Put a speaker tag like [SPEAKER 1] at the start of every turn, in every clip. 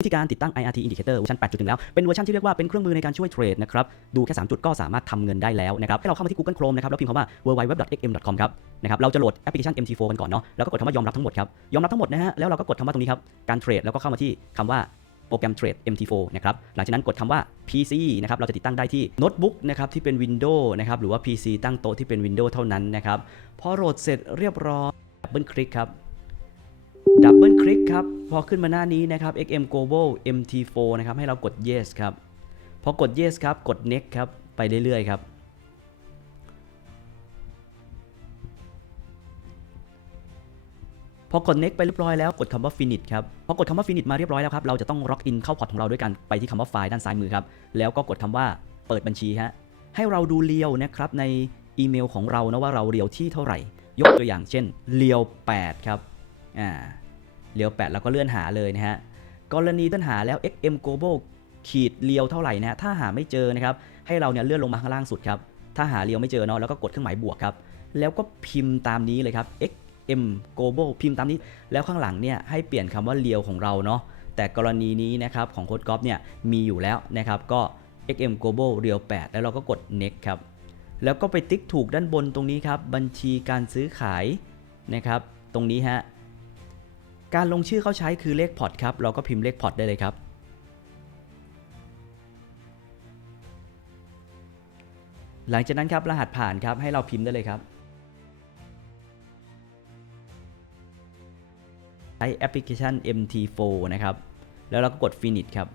[SPEAKER 1] วิธีการติดตั้ง IRT Indicator เวอร์ชัน 8.1 แล้ว เป็นเวอร์ชันที่เรียกว่าเป็นเครื่องมือในการช่วยเทรดนะครับ ดูแค่ 3 จุดก็สามารถทำเงินได้แล้วนะครับ ให้เราเข้ามาที่ Google Chrome นะครับ แล้วพิมพ์คำว่า www.xm.com ครับ นะครับ เราจะโหลดแอปพลิเคชัน MT4 กันก่อนเนาะ แล้วก็กดคำว่ายอมรับทั้งหมดครับ ยอมรับทั้งหมดนะฮะ แล้วเราก็กดคำว่าตรงนี้ครับ การเทรด แล้วก็เข้ามาที่คำว่าโปรแกรมเทรด MT4 นะครับ หลังจากนั้นกดคำว่า PC นะครับ เราจะติดตั้งได้ที่โน้ตบุ๊กนะครับที่เป็น Windows นะครับ หรือว่า PC ตั้งโต๊ะที่เป็น Windows เท่านั้นนะครับ พอโหลดเสร็จเรียบร้อยดับเบิลคลิกครับดับเบิลคลิกครับ พอขึ้นมาหน้านี้นะครับ XM Global MT4 นะครับให้เรากด yes ครับ พอกด yes ครับ กด next ครับ ไปเรื่อยๆครับ พอกด next ไปเรียบร้อยแล้วกดคำว่า finish ครับ พอกดคำว่า finish มาเรียบร้อยแล้วครับ เราจะต้อง log in เข้าพอร์ตของเราด้วยกันไปที่คำว่าไฟล์ด้านซ้ายมือครับ แล้วก็กดคำว่าเปิดบัญชีฮะ ให้เราดูเรียวนะครับในอีเมลของเรานะว่าเราเรียวที่เท่าไหร่ ยกตัวอย่างเช่นเรียว 8 ครับ อ่า เรียว8แล้วก็เลื่อนหาเลยนะฮะกรณีเลื่อนหาแล้ว XM Global ขีดเรียวเท่าไหร่นะฮะถ้าหาไม่เจอนะครับให้เราเนี่ยเลื่อนลงมาข้างล่างสุดครับถ้าหาเรียวไม่เจอเนาะแล้วก็กดเครื่องหมายบวกครับแล้วก็พิมพ์ตามนี้เลยครับ XM Global พิมพ์ตามนี้ แล้วข้างหลังเนี่ยให้เปลี่ยนคำว่าเรียวของเราเนาะแต่กรณีนี้นะครับของโค้ดกอฟเนี่ยมีอยู่แล้วนะครับก็ XM Global เรียว8แล้วเราก็กด next ครับ แล้วก็ไปติ๊กถูกด้านบนตรงนี้ครับ บัญชีการซื้อขายนะครับ ตรงนี้ฮะ การลงชื่อเข้าใช้คือเลขพอร์ตครับ เราก็พิมพ์เลขพอร์ตได้เลยครับ หลังจากนั้นครับรหัสผ่านครับให้เราพิมพ์ได้เลยครับใช้แอปพลิเคชัน MT4 นะครับ แล้วเราก็กด finish ครับ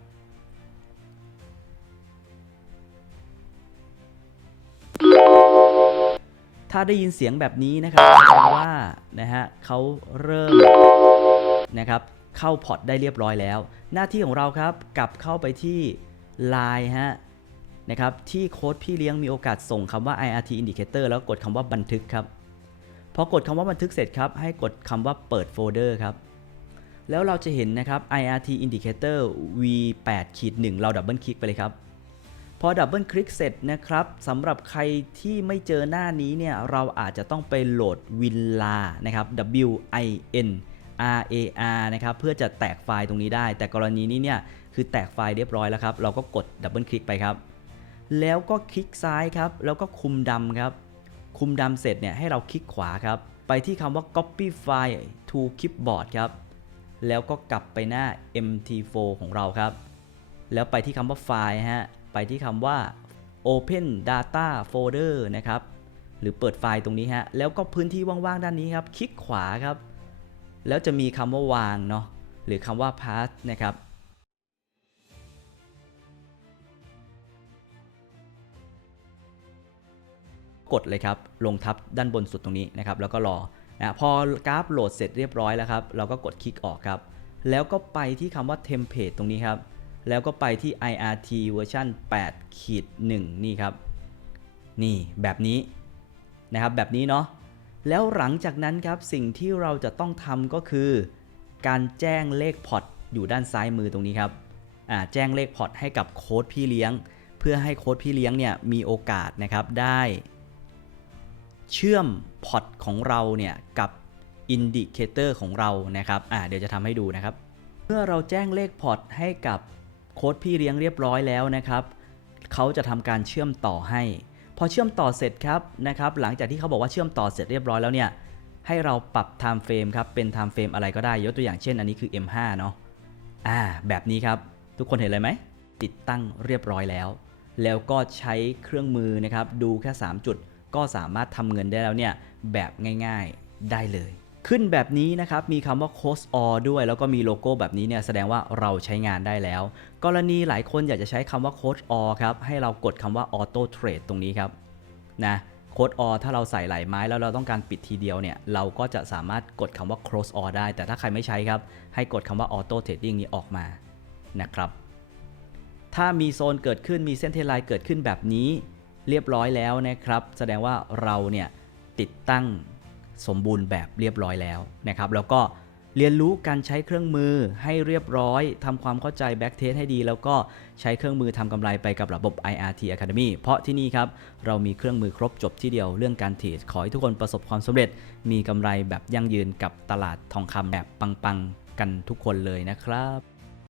[SPEAKER 1] ถ้าได้ยินเสียงแบบนี้นะครับแสดงว่านะฮะเขาเริ่ม นะครับเข้าพอร์ตได้เรียบร้อยแล้ว หน้าที่ของเราครับกลับเข้าไปที่ Line ฮะนะครับที่โค้ดพี่เลี้ยงมีโอกาสส่งคำว่า IRT Indicator แล้วกดคำว่าบันทึกครับพอกดคำว่าบันทึกเสร็จครับ ให้กดคำว่าเปิดโฟลเดอร์ครับ แล้วเราจะเห็นนะครับ IRT Indicator V8 ขีด1เราดับเบิลคลิกไปเลยครับ พอดับเบิลคลิกเสร็จนะครับสำหรับใครที่ไม่เจอหน้านี้เนี่ย เราอาจจะต้องไปโหลดวินลานะครับ W I N R A R นะครับเพื่อจะแตกไฟล์ตรงนี้ได้ แต่กรณีนี้เนี่ยคือแตกไฟล์เรียบร้อยแล้วครับเราก็กดดับเบิลคลิกไปครับ แล้วก็คลิกซ้ายครับแล้วก็คุมดำครับ คุมดำเสร็จเนี่ยให้เราคลิกขวาครับ ไปที่คำว่า copy file to clipboard ครับ แล้วก็กลับไปหน้า MT4 ของเราครับ แล้วไปที่คำว่าไฟล์ฮะไปที่คำว่า Open Data Folder นะครับ หรือเปิดไฟล์ตรงนี้ฮะ แล้วก็พื้นที่ว่างๆ ด้านนี้ครับ คลิกขวาครับ แล้วจะมีคำว่าวางเนาะหรือคำว่า path นะครับกดเลยครับลงทับด้านบนสุดตรงนี้นะครับแล้วก็รอนะพอกราฟโหลดเสร็จเรียบร้อยแล้วครับเราก็กดคลิกออกครับ แล้วก็ไปที่คำว่า template ตรงนี้ครับ แล้วก็ไปที่ IRT เวอร์ชัน8ขีด1นี่ครับ นี่แบบนี้นะครับแบบนี้เนาะ แล้วหลังจากนั้นครับสิ่งที่เราจะต้องทำก็คือ การแจ้งเลขพอร์ตอยู่ด้านซ้ายมือตรงนี้ครับอ่าแจ้งเลขพอร์ตให้กับโค้ดพี่เลี้ยง เพื่อให้โค้ดพี่เลี้ยงเนี่ยมีโอกาสนะครับได้ เชื่อมพอร์ตของเราเนี่ยกับอินดิเคเตอร์ของเรานะครับอ่าเดี๋ยวจะทำให้ดูนะครับ เมื่อเราแจ้งเลขพอร์ตให้กับโค้ดพี่เลี้ยงเรียบร้อยแล้วนะครับ เขาจะทำการเชื่อมต่อให้ พอเชื่อมต่อเสร็จครับนะครับหลังจากที่เขาบอกว่าเชื่อมต่อเสร็จเรียบร้อยแล้วเนี่ยให้เราปรับ time frame ครับเป็น time frame อะไรก็ได้ยกตัวอย่างเช่นอันนี้คือ M5 เนาะอ่าแบบนี้ครับทุกคนเห็นเลยไหมติดตั้งเรียบร้อยแล้ว แล้วก็ใช้เครื่องมือนะครับดูแค่ 3 จุด ก็สามารถทำเงินได้แล้วเนี่ยแบบง่าย ๆได้เลย ขึ้นแบบนี้นะครับ มีคำว่า Cost Or ด้วย แล้วก็มีโลโก้แบบนี้เนี่ยแสดงว่าเราใช้งานได้แล้ว กรณีหลายคนอยากจะใช้คำว่า Coach Or ครับ ให้เรากดคำว่า Auto Trade ตรงนี้ครับนะโค้ดออถ้าเราใส่หลายไม้แล้วเราต้องการปิดทีเดียวเนี่ย เราก็จะสามารถกดคำว่า close or ได้ แต่ถ้าใครไม่ใช้ครับ ให้กดคำว่า auto trading นี้ออกมานะครับ ถ้ามีโซนเกิดขึ้นมีเส้นเทไลน์เกิดขึ้นแบบนี้ เรียบร้อยแล้วนะครับ แสดงว่าเราเนี่ยติดตั้ง สมบูรณ์แบบเรียบร้อยแล้วนะครับ แล้วก็เรียนรู้การใช้เครื่องมือให้เรียบร้อยทำความเข้าใจแบ็กเทสให้ดี แล้วก็ใช้เครื่องมือทำกำไรไปกับระบบ IRT Academy เพราะที่นี่ครับ เรามีเครื่องมือครบจบที่เดียวเรื่องการเทรดขอให้ทุกคนประสบความสำเร็จ มีกำไรแบบยั่งยืนกับตลาดทองคำแบบปังๆกันทุกคนเลยนะครับ